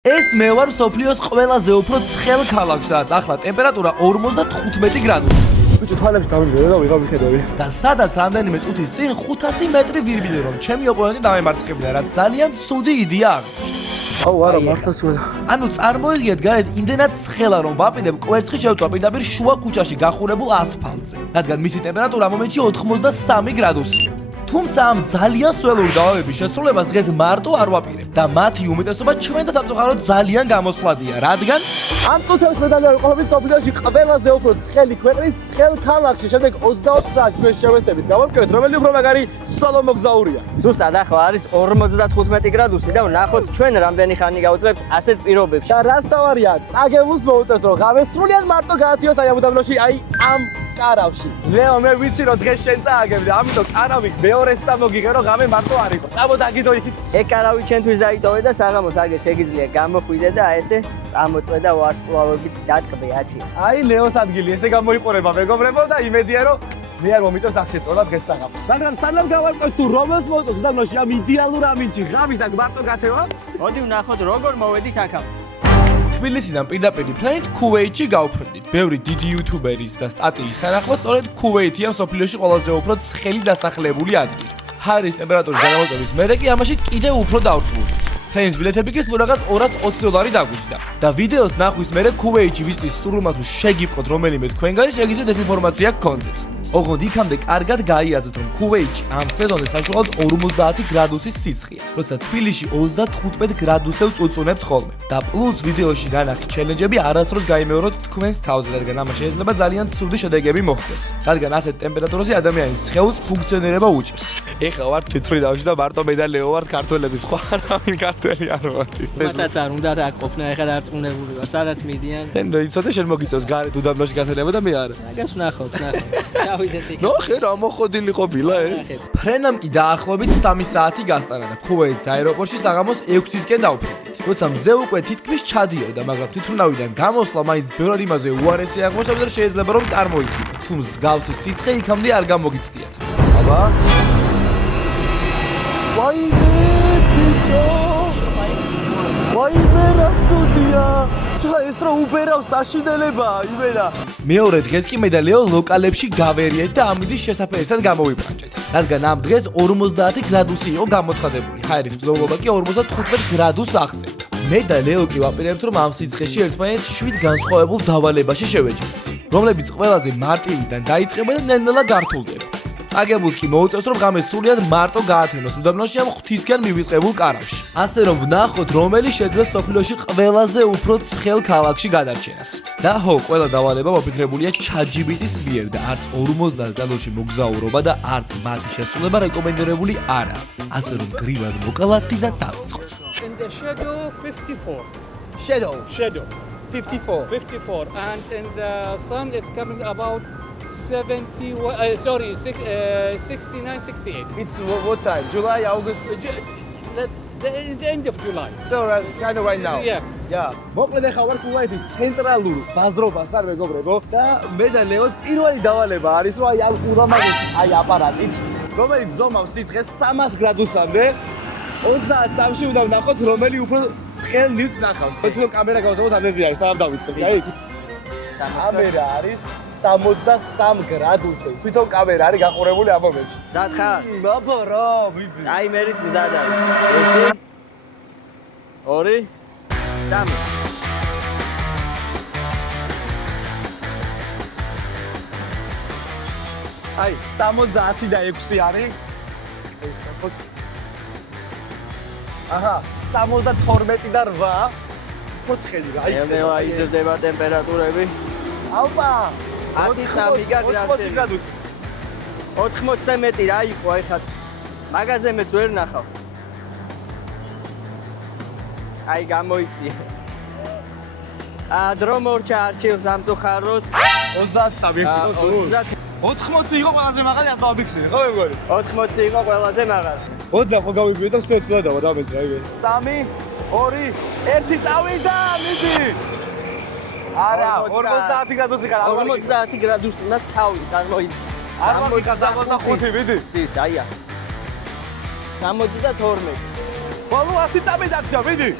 ეს მე ვარ სოფლიოს ყველაზე უფრო ცხელ ქალაქში, სადაც ახლა ტემპერატურა 55 გრადუსი. ბიჭო, თვალებში დავიდგინე და ვიღა ვიხედავი. და სადაც რამდენიმე წუთის წინ 500 მეტრი ვირბილე რომ ჩემი ოპონენტი დამემარცხებინა, რაც ძალიან ცუდი იდეა აღმოჩნდა. აუ, არა, მართლა სულა. ანუ წარმოიდგინეთ, გარეთ იმდენად ცხელა რომ ვაპირებ კვერცხი შევწვა პირდაპირ შუა ქუჩაში გახურებულ ასფალტზე, რადგან მისი ტემპერატურა ამ მომენტში 83 გრადუსია. თუმცა ამ ძალიან სველური დაავადების შესრულებას დღეს მარტო არ ვაპირებ და მათი უმეტესობა ჩვენ და სამწუხაროდ ძალიან გამოსვლადია, რადგან ამ წუთებს მედალი არ ვიყოფებით სოფლიოში ყველაზე უფრო ცხელი ქვეყნის ცხელ ქალაქში. შემდეგ 24 საათი ჩვენ შევესწრებით გავამკერდით, რომელი უფრო მაგარი სოლო მოგზაურია. ზუსტად ახლა არის 55 გრადუსი და ნახოთ ჩვენ რამდენი ხანი გავუძლებთ ასეთ პირობებში. და რას თავარია? წაგებულს მოუწევს რომ ღამე სრულიად მარტო გაათიოს აი ამ უდაბნოში, აი ამ კარავში. მე ვიცი რომ დღეს შენ წააგებ და ამიტომ არავის მეორეც წამოგიღე რომ ღამე მარტო არ იყო. წამოდაგიდო იქით. ეკარავი ჩვენთვის დაიტოვე და საღამოს აგე შეგიძლია გამოხვიდე და ესე წამოწვე და ვარსკვლავებით დატკბე აჩი. აი ლეოს ადგილი, ესე გამოიყურება მეგობრებო და იმედია რომ მე არ მომიწევს აქ შეწოლა დღეს საღამოს. მაგრამ სანამ გავარკვევთ თუ რომელს მოუწევს უდაბნოში ამ იდეალურ ამინჩი ღამის და მარტო გათევა? მოდი ვნახოთ როგორ მოვედით აქამდე. თბილისიდან პირდაპირ ფრენით ქუვეითში გავფრინდით. ბევრი დიდი იუთუბერის და სტატიის თანახმად სწორედ ქუვეითია მსოფლიოში ყველაზე უფრო ცხელი დასახლებული ადგილი. ჰაერის ტემპერატურის გადამოწევის მერე კი ამაში კიდევ უფრო დავწვდით. ფრენის ბილეთები კი სულ რაღაც $220 დაგვიჯდა. და ვიდეოს ნახვის მერე ქუვეითში ვისთვის სურვილმა თუ შეგიპყროთ რომელიმე თქვენგანი შეგიძლიათ ეს ინფორმაცია გქონდეთ. ოღონდ იქამდე კარგად გაიაზრეთ რომ ქუვეითში ამ სეზონზე საშუალოდ 50 გრადუსის სიცხეა, როცა თბილისში 35 გრადუსებს წუწუნებთ ხოლმე. და პლუს ვიდეოში განახი ჩელენჯები არასდროს გაიმეოროთ თქვენს თავზე, რადგან ამას შეიძლება ძალიან ცუდი შედეგები მოხდეს. რადგან ასეთ ტემპერატურაზე ადამიანის სხეულს ფუნქციონირება უჭირს. ეხლა ვარ თვითფრიდავში და მარტო მე და ლეო ვართ ქართველების, სხვა არავინ ქართველი არ ვართ. მათაც არ უნდა აკოფნა, ეხლა დარწმუნებული ვარ, სადაც მიდიან. შენ იცოდე შენ მოგიწევს გარეთ უდაბნოში გათელება და მე არა. მაგას ვნახოთ, ჩავიდეთ იქ. ნო ხე რა მოხოდილი ყოფილა ეს? ფრენამ კი დაახლოებით 3 საათი გასტანა და ქუვეითის აეროპორტში საღამოს 6-ისკენ დავფრინდით. როცა მზე უკვე თითქმის ჩადიოდა, მაგრამ თვითმფრინავიდან გამოსვლა მაინც ბევრად იმაზე უარესი აღმოჩნდა და შეიძლება რომ წარმოიდგინოთ. თუ მსგავსი სიცხე იქამდე არ გამოგიცდიათ. აბა. ვაიმე რა ცუდია. ჩა ეს რა უბერავს საშინელებაა იმენა. მეორე დღეს კი მე და ლეო ლოკალებში გავერიეთ და ამიდის შესაფერისად გამოვიბრანჭეთ. რადგან ამ დღეს 50 გრადუსი იყო გამოცხადებული. ჰაერის მზოულობა კი 55 გრადუსს აღწევდა. მე და ლეო კი ვაპირებთ რომ ამ სიცხეში ერთმანეთს 7 განსხვავებულ დავალებაში შევეჯეროთ, რომლებიც ყველაზე მარტივიდან დაიწყება და ნელ-ნელა გართულდება. წაგებულს კი მოუწევს რომ ღამე სრულიად მარტო გაათენოს უდაბნოში ამ ღვთისგან მივიწყებულ კარავში. ასე რომ ვნახოთ რომელი შეძლებს სოფლიოში ყველაზე უფრო ცხელ ქალაქში გადარჩენას. და ხო, ყველა დავალება მოფიქრებულია ChatGPT-ის მიერ და არც 50 გრადუსში მოგზაურობა და არც მათი შესრულება რეკომენდირებული არაა. ასე რომ გრილად მოკალათი და დავიწყოთ. In the shadow 54. Shadow. 54 and in the sun it's coming about 69 68. It's what time? July, August. The end of July. So kind of right now. Yeah. Yeah. მოკლედ ახლა ვარ ქუვეითის ცენტრალურ ბაზრობასთან მეგობრებო და მე და ლეოს პირველი დავალება არის რომ აი ამ ულამაზეს აი აპარატით რომელიც ზომავს სიცხეს 300 გრადუსამდე 30 წამში უნდა ვნახოთ რომელი უფრო ცხელ ნივთს ნახავს. თვითონ კამერა გავუსწრებთ ამდენზე არის, სამ დავიწყებ. აი კამერა არის 63 გრადუსი. თვითონ კამერა არის გაყურებული ამ მომენტში. მზად ხარ? აბა რა, ვიცი. ტაიმერიც მზად არის. 1 2 3 აი 70 და 6 არის. ეს თქოს. აჰა, 72 და 8. ფოცხელი რა. მე იზრდება ტემპერატურები. აბა 10 წამი გაგრაფში. 80 მეტი რა იყო ეხლა. მაგაზე მეც ვერ ნახავ. აი გამოიწია. დრო მორჩა არჩევს ამწუხაროდ 30 წამი ეს იყო სულ. 80 იყო ყველაზე მაღალი ამ დავფიქსირე, ხო მეგობრებო? 80 იყო ყველაზე მაღალი. 20 ხო გავიგვიდე და სწორად დავამეცი რა იგივე. 3 2 1 წავიდა, მიდი. არა, 50 გრადუსი ხარ. 50 გრადუსი უნდა თავი წარმოიდგინე. არ მოგიხარ 65 მიდი. ძირს აია. 72. ბოლო 10 წამი დაგჭა, მიდი.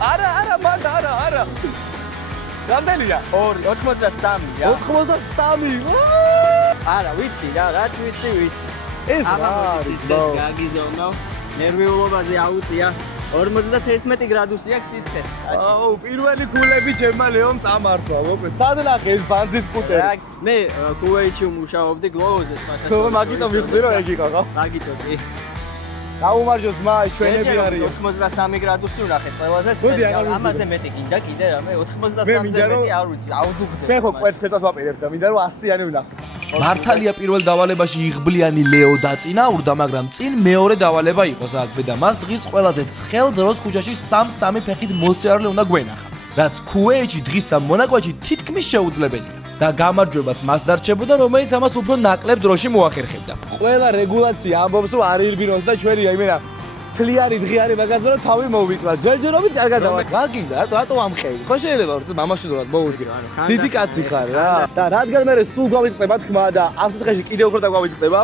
არა, მანდ არა. რამდენია? 2 83 რა. 83. არა, ვიცი რა, რაც ვიცი. ეს რა არის? გაგიზოვნო. ნერვიულობაზე აუწია. 51 გრადუსი აქვს სიცხე. აუ, პირველი ქულები ჩემმა ლეომ წამართვა, მოკლედ. სად ნახე ეს ბანძის სკუტერი? მე კუვეიტში ვმუშაობდი გლოუზე, ხო, მაგიტომ ვიხდი რომ ეგ იყო, ხო? მაგიტო კი. გაუმარჯოს მაი, ჩვენები არიან. 83 გრადუსი ვნახეთ ყველაზე მოდი, აღარ ცხელი. ვიგებ. ამაზე მეტი გინდა კიდე რამე მე 83-ზე მინდა, რომ- მეტი არ ვიცი, აუდუგდე. ჩვენ ხო კვერცხეთას ვაპირებთ და მინდა რომ 100-იანი ვნახოთ. მართალია პირველ დავალებაში იღბლიანი ლეო დაწინაურდა, მაგრამ წინ მეორე დავალება იყო, სადაც მე და მას დღის ყველაზე ცხელ დროს ქუჩაში 3-3 ფეხით მოსიარულე უნდა გვენახა, რაც ქუვეიტში დღის სამ მონაკვეთში თითქმის შეუძლებელია. და გამარჯვებაც მას დარჩებოდა, რომელიც ამას უფრო ნაკლებ დროში მოახერხებდა. ყველა რეგულაცია ამბობს რომ არ ირბინოს და ჩვენი იმენა თლიანი დღიანი მაგაზე რომ თავი მოვიკლა. ჯერჯერობით კარგად დავა. რა გინდა? რატო ამხელი? ხო შეიძლება რომ მამაშვილად მოვუდგე. დიდი კაცი ხარ რა. და რადგან მე სულ გავიწყდება თქმა და ამ სიცხეში კიდევ უფრო დაგვავიწყდება.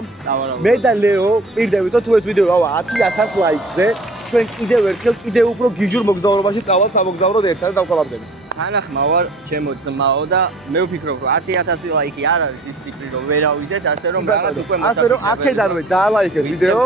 მე და ლეო პირდებით თუ ეს ვიდეო ავა 10000 ლაიქზე ჩვენ კიდევ ერთხელ კიდევ უფრო გიჟურ მოგზაურობაში წავალ სამოგზაუროდ ერთად დავკოლაბდებით. თანახმა ვარ ჩემო ძმაო და მე ვფიქრობ რომ 10000 ლაიქი არ არის ის სიკრი რომ ვერავიდეთ ასე რომ რაღაც უკვე ასე რომ აქედანვე დაალაიქეთ ვიდეო,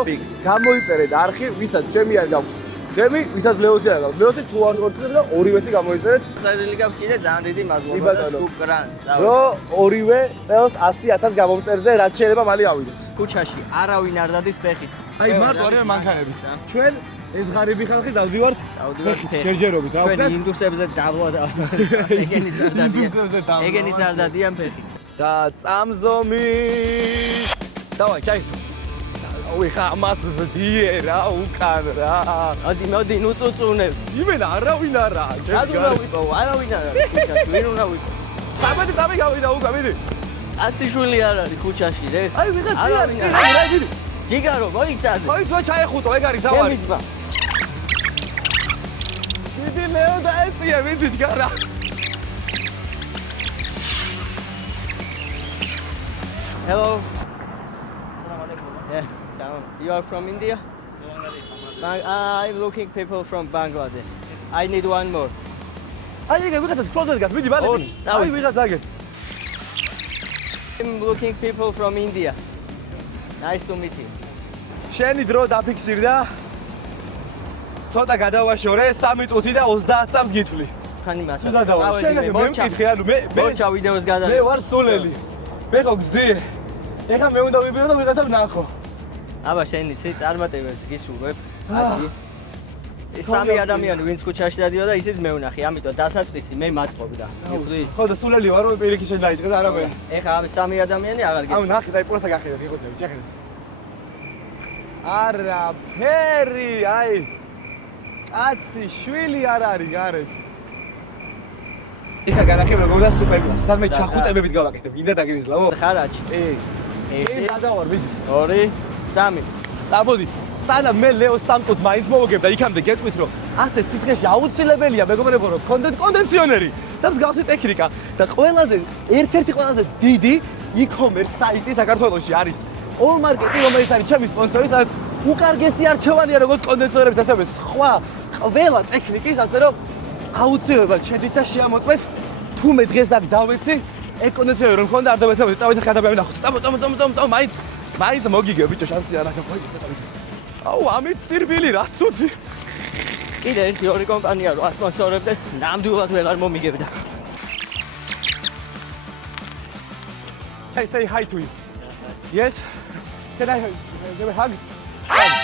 გამოიწერეთ არხი, ვისაც ჩემი არ გაქვს. ჩემი, ვისაც ლეოსი არ გაქვს. ლეოსი თუ არ გორცეთ და ორივესი გამოიწერეთ. წერილი გაქვს კიდე ძალიან დიდი კი მადლობა და ბატონო. შუკრან. რომ ორივე წელს 100000 გამომწერზე რაც შეიძლება მალე ავიდეთ. ქუჩაში არავინ არ დადის ფეხით. აი მარტო ორივე მანქანებით. ჩვენ ეს ღარიბი ხალხი დავდივართ დავდივართ ფეხით, ჯერჯერობით რა ჩვენ ვქნათ? ინდუსებზე დაბლა და ეგენიც არ ინდუსებზე დადიან. დაბლა. ეგენიც არ დადიან ფეხით. და წამზომი. დავაი, ჩაისო. ой, ხამასზე დიე რა უკან რა. მოდი, ნუ წუწუნებ. იმენა არავინ არა. რად უნდა ვიყო? არავინ არ არის ქუჩაში, ვინ უნდა ვიყო? საბედი დამი გავიდა უკან, მიდი. აცი შვილი არ არის ქუჩაში, რე. აი ვიღაც არავინ არის, არ რა დიდი. ჯიგარო, მოიცადე. აი ძმა ჩაეხუტო, ეგ არის ჩემი თავარი. ძმა. დიდი ლეო და ეცია, მიდი ჯგარა. Hello. Yeah, salam. You are from India? I'm looking people from Bangladesh. I need one more. აი ეგ ვიღაცას კლოზად გას, მიდი ბალე. აი ვიღაც აგე. I'm looking people from India. Nice to meet you. შენი დრო დაფიქსირდა. ცოტა გადავაშორე 3 წუთი და 30 წამს გითვლი. ხანი მასა. სუზადავა, შენ მე მკითხე, ანუ მე მოჩა ვიდეოს მე გადავიდე. ვარ სულელი. მე ხო გზდი. ეხლა მე უნდა ვიბირო და ვიღაცამ ნახო. აბა შენი ცი წარმატებებს გისურვებ. აჩი. ეს სამი ადამიანი ვინც ქუჩაში დადიოდა და ისიც მე ვნახე, ამიტომ დასაწყისი მე მაწყობდა. მივხვდი? ხო და სულელი ვარ რომ პირიქით შენ დაიწყე და არა მე. ეხლა ამ სამი ადამიანი აღარ აუ ნახე და პროსტა გახედე, გიყოცები, შეხედე. არა, ფერი, აი. კაცი, შვილი არ არის გარეთ. ეხლა განახებ როგორ და სუპერ კლასი. და მე ჩახუტებებით გავაკეთებ, გინდა დაგინიზლავო? ხარაჩი. ეს გადავარ, მიდი. 2 3 წამოდი. სანამ მე ლეო სამწუთს მაინც მოვაგებ და იქამდე გეტყვით რომ ახლა ციცხრეში აუცილებელია მეგობრებო რომ კონდენტ კონდენციონერი და მსგავსი ტექნიკა და ყველაზე ერთ-ერთი ყველაზე დიდი e-commerce საიტი საქართველოში არის All Market-ი, რომელიც არის ჩემი სპონსორი, სადაც უკარგესი არჩევანია როგორც კონდენსატორების ასევე სხვა ყველა ტექნიკის, ასე რომ აუცილებლად შედით და შეამოწმეთ თუ მე დღეს აქ დავეცი ეკონდენსატორი რომ მქონდა არ დავეცებოდი წავით და გადავინახოთ. წამო მაინც მოგიგებ ბიჭო შანსი არ აქვს მოიგეთ. აუ ამით სირბილი რა ცუდი. კიდე ერთი ორი კომპანია რო ასპონსორებდეს, ნამდვილად ვეღარ მომიგებდა. Hey, say hi to you. Yes? Can I give a hug?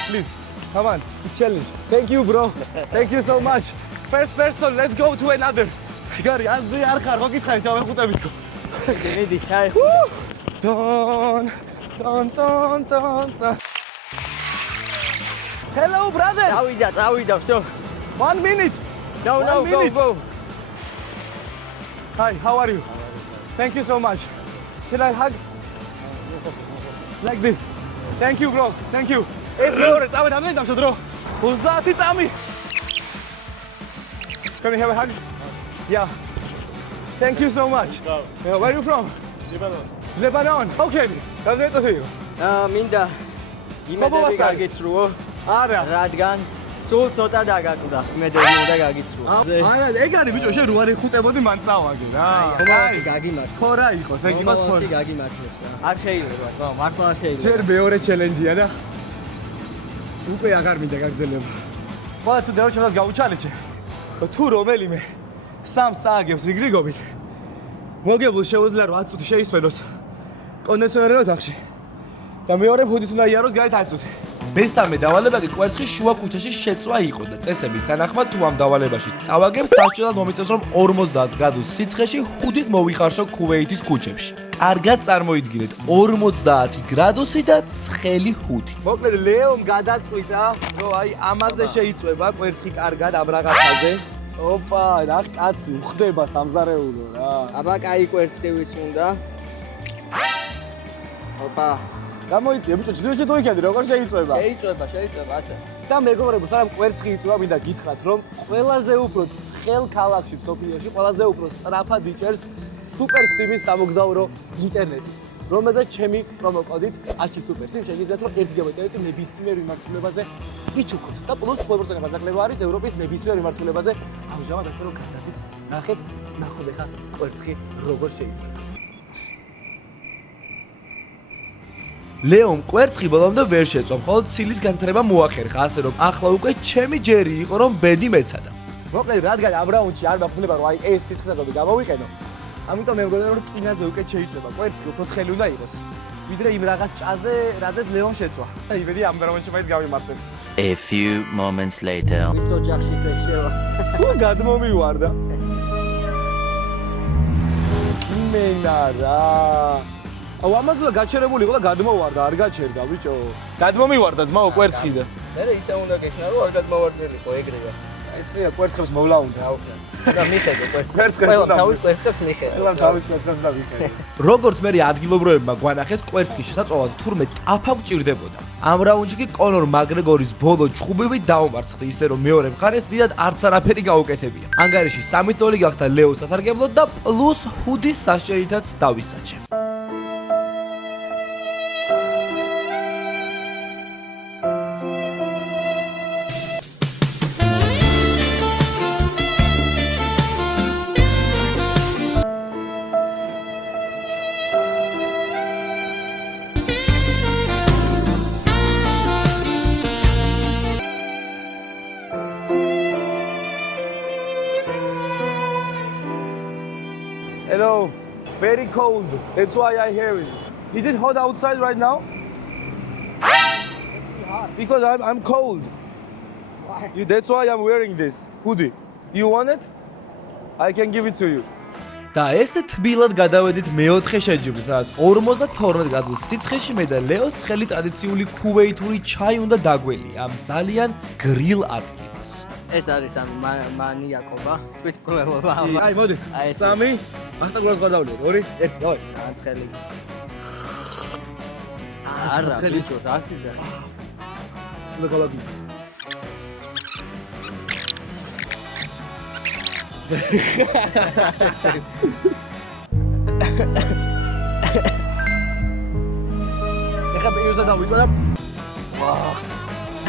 Please. Come on. It's challenge. Thank you, bro. Thank you so much. First person, let's go to another. გარი, აზრი არ ხარ, ხო გითხარი, ჩავეხუტებიქო. მიდი, აი. Don. Hello, brother. წავიდა, всё. 1 minute. No, go. Hi, how are you? Thank you so much. Can I hug? Like this. Thank you, bro. Thank you. ეს მეორე წავედ ამდენი დამშოდრო. 30 წამი. Can we have a hug? Yeah. Thank you so much. Where are you from? Lebanon. Okay. გაგეწევი. მინდა იმედები გაგეცრუო. არა. რადგან სულ ცოტა დაგაკვდა. იმედები უნდა გაგიცრუა. არა, ეგ არის ბიჭო, შენ რო არ ეხუტებოდი მან წავაგე რა. მომავალში გაგიმართლებს. ფორა იყოს, ეგ იმას მომავალში ფორა. გაგიმართლებს რა. არ შეიძლება, რა, მართლა არ შეიძლება. ჯერ მეორე ჩელენჯია და უკვე აღარ მინდა გაგზელება. ყველა თუ დეო ჩემს გაუჩალეჭე. თუ რომელიმე სამს წააგებს რიგრიგობით. მოგებულ შეუძლია 8 წუთი შეისვენოს კონდენსატორად ახში. და მეორე ფუდით უნდა იაროს გარეთ 10 წუთი. მესამე დავალება კი კვერცხის შუა ქუჩაში შეწვა იყო და წესების თანახმად თუ ამ დავალებაში წავაგებს, სასჯელად მომიწევს რომ 50 გრადუს სიცხეში ხუდით მოვიხარშო ქუვეითის ქუჩებში. კარგად წარმოიდგინეთ 50 გრადუსი და ცხელი ჰუდი. მოკლედ ლეომ გადაწყვიტა, რომ აი ამაზე შეიწובה კვერცხი კარგად ამ რაღაცაზე. ოპა, რა კაცი, უხდება სამზარეულო რა. აბა კაი კვერცხივის უნდა. ოპა, გამოიწია ბიჭო, ჩრდილოეთში თუ იქედი, როგორ შეიწובה? შეიძლება, ასე. და მეგობრებო, სანამ კვერცხი იწובה, მინდა გითხრათ, რომ ყველაზე უფრო ცხელ ქალაქში სოფლიოში, ყველაზე უფრო სწრაფად იჭერს სუპერ სიმის სამოგზაურო ინტერნეტი, რომელზეც ჩემი პრომო კოდით აკი სუპერ სიმ შეგიძლიათ რომ 1 გიგაბაიტი ნებისმიერ მიმართულებაზე იჩუქოთ და პლუს ყველგან გასაკლება არის ევროპის ნებისმიერ მიმართულებაზე. ამჟამად ასე რომ გადაგით, ნახეთ, ნახოთ ახლა კვერცხი როგორ შეიწובה. ლეომ კვერცხი ბოლომდე ვერ შეწვა, მხოლოდ ცილის განათლება მოახერხა, ასე რომ ახლა უკვე ჩემი ჯერი იყო რომ ბედი მეცადა. მოკლედ რადგან ამ რაუნდში არ მაქვს რომ აი ეს სიცხესასწაული გამოვიყენო, ამიტომ მე მგონია რომ კინაზე უკვე შეიწובה, კვერცხი უფრო ცხელი უნდა იყოს, ვიდრე იმ რაღაც ჭაზე, რაზეც ლეომ შეწვა. იმედი ამ რაუნდში მაინც გავიმართებს. A few moments later. ვის ოჯახში წეშევა. თუ გადმომივარდა. მენა რა. აუ ამაზე და გაჩერებული იყო და გადმოვარდა, არ გაჩერდა ბიჭო. გადმომივარდა ძმაო კვერცხი და. მე ისე უნდა გექნა რომ არ გადმოვარდნილიყო ეგრეა. ესეა კვერცხებს მოვლა უნდა. და მიხედო კვერცხებს. კვერცხებს ყველა უნდა თავის კვერცხებს მიხედო. ყველა თავის კვერცხებს და ვიქე. როგორც მე ადგილობრივებმა გვანახეს კვერცხის შესაძლებლად თურმე ტაფა გჭირდებოდა. ამ რაუნდში კი კონორ მაგრეგორის ბოლო ჩხუბივი დაუმარცხდა, ისე რომ მეორე მხარეს დიდად არც არაფერი გაუკეთებია. ანგარიში 3-0 გახდა ლეოს სასარგებლოდ და პლუს ჰუდის საშერითაც დავისაჯე. Hello. Very cold. That's why I hear it. Is it hot outside right now? Because I'm cold. Why? That's why I'm wearing this hoodie. You want it? I can give it to you. და ესე თბილად გადავედით მეოთხე შეჯიბრს, სადაც 52 გრადუს სიცხეში მე და ლეოს ცხელი ტრადიციული ქუვეითური ჩაი უნდა დაგველია ამ ძალიან გრილ ადგილას. ეს არის ამ მანიაკობა, თვითმკვლელობა. აი მოდი. აი ეს. 3. ახლა გულს ხარ დავლიოთ. 2. 1. დავай. განცხელი. არა, ბიჭო, რასიზა. უნდა გავაგი. ეხლა პირზე დავიწვა და ვაა.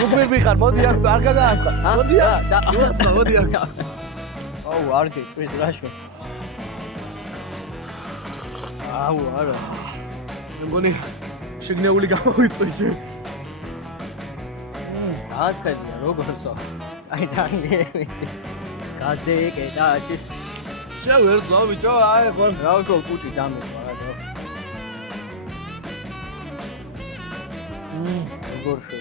უბრალოდ მიხარ, მოდი არ გადაასხა. მოდი არ. დაასხა, მოდი არ. აუ, არ გიწვის რაშო. აუ, არა. მე მგონი შეგნეული გამოვიწვი ჯერ. საცხელია, როგორცო. აი დანგები. გადაიკეტა ის. შევერს რა ბიჭო, აი ხო. რავშო კუჭი დამეყვა რა. როგორ შე.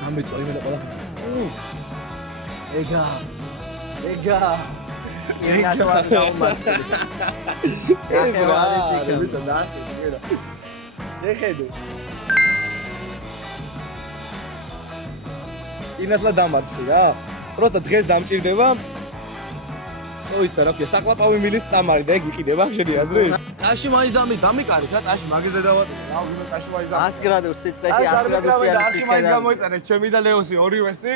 დამეწვა იმენა ყველაფერი. ეგა. ეგა თუ არ დაუმარცხე. ეს რა არის ბიჭო, დაასწრე. შეხედე. ინასლა დამარცხი რა. просто დღეს დამჭირდება. სოის და რა ქვია, საკლაპავი მილის წამარი და ეგ იყიდება, შენი აზრი? ტაში მაინც დამიკარით რა, ტაში მაგაზე დავატე. რა ვინმე ტაში მაინც 100 გრადუს სიცხეში 100 გრადუსი არის ტაში მაინც სიცხე. გამოიწანეთ ჩემი და ლეოსი ორივესი.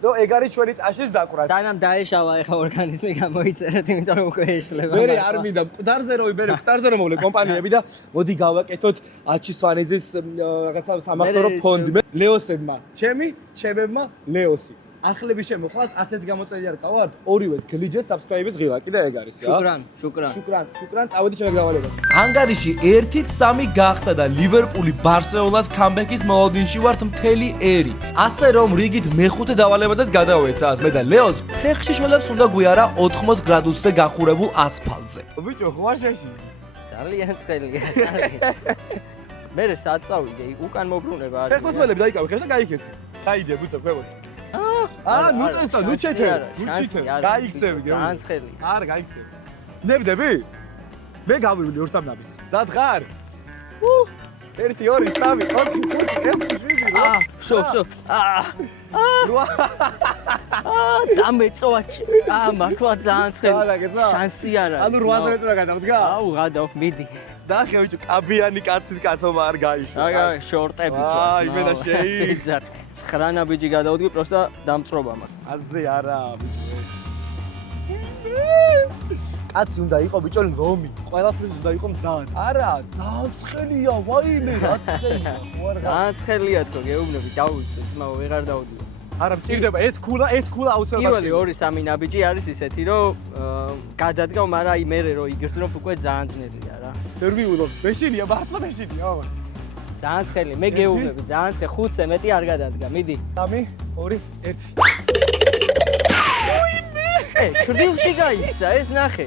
რომ ეგ არის ჩვენი წაშის დაკვრაც. სანამ დაეშავა ეხა ორგანიზმი გამოიწერეთ, იმიტომ რომ უკვე ეშლება. მე არ მინდა მკვდარზე რომ იბერე, მკვდარზე რომ მოვლე კომპანიები და მოდი გავაკეთოთ აჩი სვანიძის რაღაცა სამახსოვრო ფონდი. მე ლეოსებმა, ჩემებმა ლეოსი. ახლების შემოხლას 10 გამოწელი არ ყავართ, ორივეს გლიჯეთ subscribe-ის ღილა. კიდე ეგ არის რა. შუკრან, წავედი ჩემს გავალებას. ანგარიში 1-3 გახდა და ლივერპული ბარსელონას კამბექის მოლოდინში ვართ მთელი ერი. ასე რომ რიგით მეხუთე დავალებაზეც გადავეცას. მე და ლეოს ფეხში შველებს უნდა გვიარა 80 გრადუსზე გახურებულ ასფალტზე. ბიჭო, ხო არ შეში? ძალიან ცხელია. მე სად წავიდე? უკან მოbrunება არის. ფეხსაცმელები დაიკავე, ხეს და გაიქეცი. დაიდე, ბუცებ, ხვებოდი. ნუ წესდა, ნუ ჩეთე. გაიქცევი, გეუბნები. ძალიან ცხელია. არა, გაიქცევი. ნებდები? მე გავივლი 2-3 ნაბის. ზად ხარ? 1 2 3 4 5 6 7 შო. დამეწოვაჩი. მართლა ძალიან ცხელია. შანსი არ არის. ანუ 8-ზე მეწოდა გადავდგა? აუ, გადავ, მიდი. ნახე ბიჭო, კაბიანი კაცის კაცობა არ გაიშვა. აი, შორტები. აი, მე და შეი. სიძარ. 9 ბიჭი გადავდგი, პროსტა დამწრობა მაგ. აზე არა, ბიჭო. კაცი უნდა იყო ბიჭო ლომი. ყველაფრის უნდა იყო მზად. არა, ძალიან ცხელია, ვაიმე, რა ცხელია. ძალიან ცხელია თქო, გეუბნები, დავუცე, ძმა, ვეღარ დავუძიო. არა, მჭირდება ეს ქულა აუცილებლად. პირველი 2-3 ნაბიჯი არის ისეთი, რომ გადადგავ, მაგრამ აი მე რო იგრძნობ უკვე ძალიან ძნელია რა. ნერვიულობ. მეშინია, მართლა მეშინია, აბა. ძალიან ცხელი, მე გეუბნები, ძალიან ცხელი, 5-ზე მეტი არ გადადგა, მიდი. 3 2 1 ჩრდილში გაიქცა, ეს ნახე.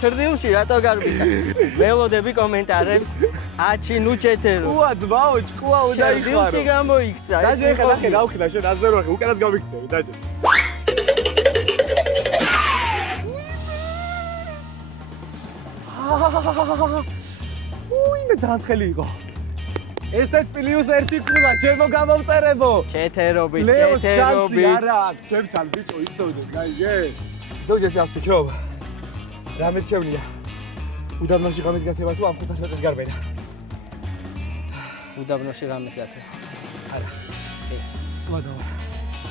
ჩრდილში რატო გარბინა? ველოდები კომენტარებს. აჩი ნუ ჩეთერო. კუა ძმაო, ჭკუა უნდა იხარო. ჩრდილში გამოიქცა. დაჟე ხა ნახე, რა ვქნა შენ აზერ ვახე, უკანას გავიქცევი, დაჟე. უი, მე ძალიან ცხელი იყო. ესეც +1 კულა, ჩემო გამომწერებო. ჩეთერობი, ლეოს შანსი ჩეთერობი. არა აქვს, ჩემთან ბიჭო, იცოდე, გაიგე? ზოგჯერ ასფიქრობ. რამე ჩემნია. უდაბნოში ღამის გაქება თუ ამ 500 მეტრის გარბენა. უდაბნოში რამეს გათე. არა. სვადო.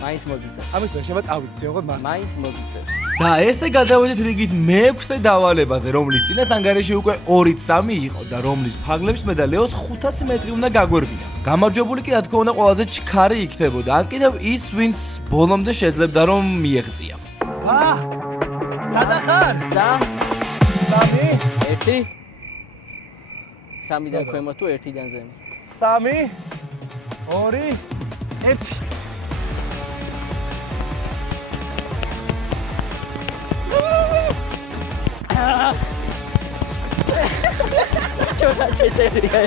მაინც მოგიწევს. ამის მე შევა წავიქცე, ოღონდ მარტო. მაინც მოგიწევს. და ესე გადავედით რიგით მე-6 დავალებაზე, რომლის წინაც ანგარიში უკვე 2-3 იყო და რომლის ფაგლებს მე და ლეოს 500 მეტრი უნდა გაგვერბინა. გამარჯვებული კი რა თქმა უნდა ყველაზე ჩქარი იქნებოდა. ან კიდევ ის, ვინც ბოლომდე შეძლებდა რომ მიეღწია. სადა ხარ? 3 1 3-დან ქვემოთ თუ 1-დან ზემოთ? 3 2 1 ჩოთა ჩეთერია.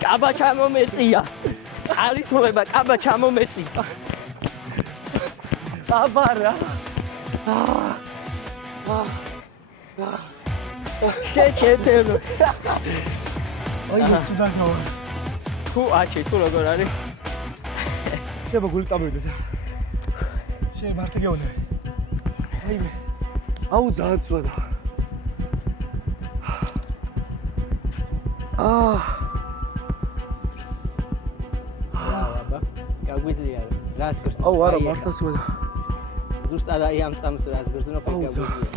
კაბა ჩამომეწია. არითულება კაბა ჩამომეწია. აბარა. შეჩეთერო. აი სუდაგო. თუ აჩი თუ როგორ არის? შეიძლება გული წამოვიდეს. შენ მარტო გეუნე. აი მე. აუ ძალიან სვადა. გაგვიზია რას გრძნო? აუ არა მართლა სვადა. ზუსტად აი ამ წამს რას გრძნო ფიქ გაგვიზია.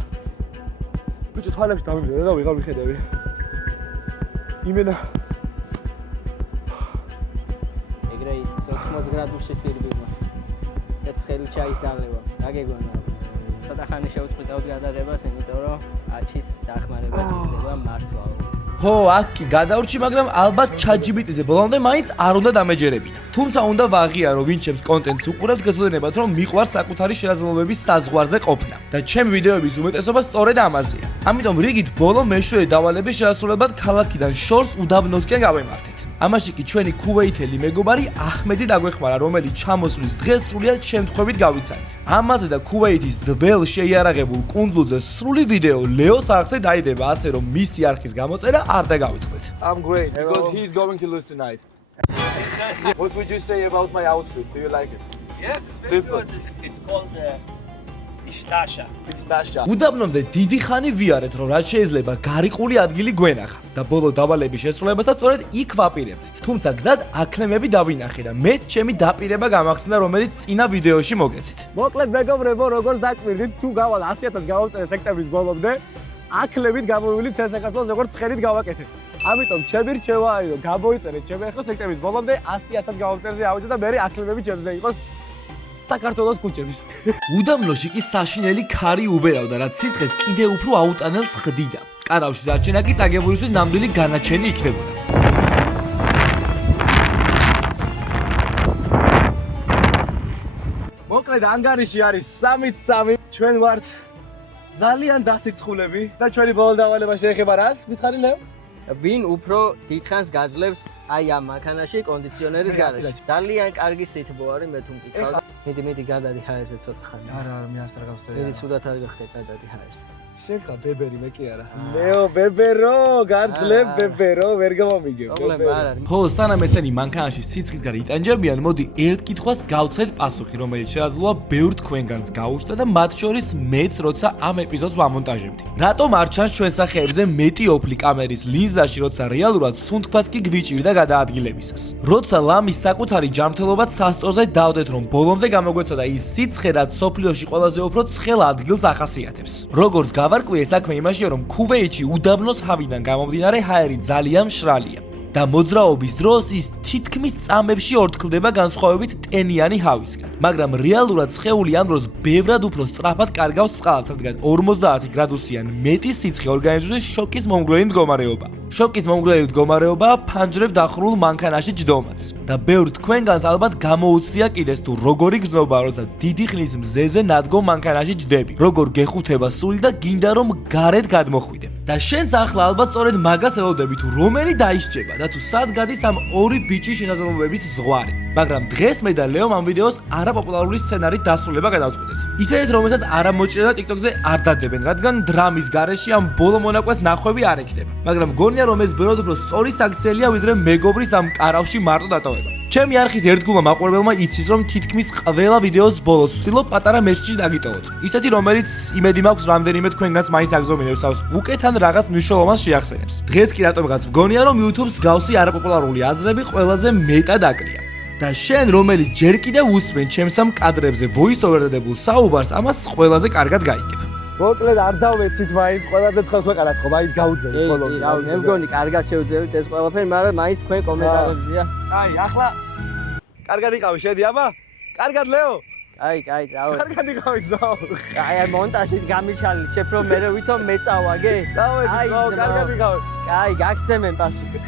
ბიჭო თვალებში დამიმდე და ვიღარ ვიხედავი. იმენა ეგრე ის 80 გრადუსში სირბილმა. და ცხელი ჩაის დალევა. რა გეგონა? ცოტა ხანი შევწყვიტავთ გადაღებას, იმიტომ რომ აჩის დახმარება იქნება მართლა. ჰო, აქ კი გადავრჩი, მაგრამ ალბათ ChatGPT-ზე ბოლომდე მაინც არ უნდა დამეჯერებინა. თუმცა უნდა ვაღიარო, ვინ ჩემს კონტენტს უყურებთ, გეცოდნებათ, რომ მიყვარს საკუთარი შესაძლებლობების საზღვარზე ყოფნა და ჩემი ვიდეოების უმეტესობა სწორედ ამაზეა. ამიტომ რიგით ბოლო მეშვიდე დავალების შესასრულებლად ქალაქიდან შორს უდაბნოსკენ გავემართეთ. ამაში კი ჩვენი ქუვეითელი მეგობარი აჰმედი დაგვეხმარა, რომელიც ჩამოსვლის დღეს სრულიად შემთხვევით გავიცანით. ამაზე და ქუვეითის ძველ შეიარაღებულ კუნძულზე სრული ვიდეო ლეოს არხზე დაიდება, ასე რომ მისი არხის გამოწერა არ დაგავიწყდეთ. I'm great because he's going to lose tonight. What would you say about my outfit? Do you like it? Yes, it's very This good. one. It's called Pistachio. პისტაშა. უდაბნომდე დიდი ხანი ვიარეთ, რომ რაც შეიძლება გარიყული ადგილი გვენახა და ბოლო დავალების შესრულებასაც სწორედ იქ ვაპირებდით. თუმცა გზად აქლემები დავინახე და მე ჩემი დაპირება გამახსენდა, რომელიც წინა ვიდეოში მოგეცით. მოკლედ მეგობრებო, როგორც დაკვირდით, თუ გავალ 100.000 გავამწერე სექტემბრის ბოლომდე, აქლებით გამოვილი მთელ საქართველოს როგორც ცხენით გავაკეთე. ამიტომ ჩემი რჩევა არის, რომ გამოიწერეთ ჩემი ახლა სექტემბრის ბოლომდე 100.000 გავამწერზე ავიდე და მე აქლემები ჩემზე იყოს საქართველოს ქუჩებში. უდაბნოში კი საშინელი ქარი უბერავდა, რაც სიცხეს კიდე უფრო აუტანელს ხდიდა. კარავში დარჩენა კი წაგებულისთვის ნამდვილი განაჩენი იქნებოდა. მოკლედ ანგარიში არის 3-3. ჩვენ ვართ ძალიან დასიცხულები და ჩვენი ბოლო დავალება შეეხება რას? მითხარი ლევ? ვინ უფრო დიდხანს გაძლევს აი ამ მანქანაში კონდიციონერის გარეშე. ძალიან კარგი სითბო არის, მე თუ მკითხავ. მიდი გადადი ჰაერზე ცოტა ხანი. არა, მე არ სარგავსები. მიდი ცუდად არ გახდე გადადი ჰაერზე. შენ ხა ბებერი მე კი არა. ლეო ბებერო, გაძლებ ბებერო, ვერ გამომიგებ. პრობლემა არ არის. ხოლო სანამ ესენი მანქანაში სიცხის გარე იტანჯებიან, მოდი ერთ კითხვას გავცეთ პასუხი, რომელიც შეაძლოა ბევრ თქვენგანს გაუშვათ და მათ შორის მეც, როცა ამ ეპიზოდს ვამონტაჟებდი. რატომ არ ჩანს ჩვენ სახეებზე მეტი ოფლი კამერის ლინზაში, როცა რეალურად სუნთქვაც კი გვიჭირდა გადაადგილებისას? როცა ლამის საკუთარი ჯანმრთელობაც სასწორზე დავდეთ, რომ ბოლომდე გამოგვეცოდა ის სიცხე, რაც სოფლიოში ყველაზე უფრო ცხელ ადგილს ახასიათებს. როგორც გავარკვიე საქმე იმაშია, რომ ქუვეითში უდაბნოს ჰავიდან გამომდინარე ჰაერი ძალიან მშრალია და მოძრაობის დროს ის თითქმის წამებში ორთქლდება განსხვავებით ტენიანი ჰავისგან. მაგრამ რეალურად სხეული ამ დროს ბევრად უფრო სწრაფად კარგავს წყალს, რადგან 50 გრადუსიან მეტი სიცხე ორგანიზმის შოკის მომგვრელი მდგომარეობა. შოკის მომგვრელი მდგომარეობა ფანჯრებ დახრულ მანქანაში ჯდომაც. და ბევრ თქვენგანს ალბათ გამოუცდია კიდეს თუ როგორი გზნობა, როცა დიდი ხნის მზეზე ნადგომ მანქანაში ჯდები. როგორ გეხუთება სული და გინდა რომ გარეთ გადმოხვიდე. და შენც ახლა ალბათ სწორედ მაგას ელოდები თუ რომელი დაისჭება და თუ სად გადის ამ ორი ბიჭის შესაძლებლობების ზღვარი. მაგრამ დღეს მე და ლეომ ამ ვიდეოს არაპოპულარული სცენარით დასრულება გადავწყვეტეთ. ისედაც რომელსაც არ ამოჭრა და TikTok-ზე არ დადებენ, რადგან დრამის გარეშე ამ ბოლო მონაკვეთს ნახვევი არ ექნება. მაგრამ გონია რომ ეს ბევრად უფრო სწორი საქციელია ვიდრე მეგობრის ამ კარავში მარტო დატოვება. ჩემი არხის ერთგულმა მაყურებელმა იცის რომ თითქმის ყველა ვიდეოს ბოლოს ვცდილობ პატარა მესიჯი დაგიტოვოთ. ისეთი რომელიც იმედი მაქვს რამდენიმე თქვენგანს მაინც აგზომინებს თავს უკეთ ან რაღაც მნიშვნელოვანს შეახსენებს. დღეს კი რატომღაც მგონია რომ YouTube-ს გავსი არაპოპულარული აზრები ყველაზე მეტად აკლია. და შენ რომელიც ჯერ კიდევ უსმენ ჩემს ამ კადრებზე voice-over დადებულ საუბარს, ამას ყველაზე კარგად გაიგებ. მოკლედ არ დავეცით მაინც ყველაზე ცხელ ქვეყანას ხო მაინც გაუძევით კი, მე მგონი კარგად შევძევით ეს ყველაფერი, მაგრამ მაინც თქვენ კომენტარებზეა. აი, ახლა კარგად იყავი, შედი აბა? კარგად ლეო? აი, წავა. კარგად იყავი ზაო. აი, მონტაჟით გამიჩალი, შეფრო მე ვითომ მეწავაგე. დავედი, კარგად იყავი. აი, გაგცემენ პასუხს.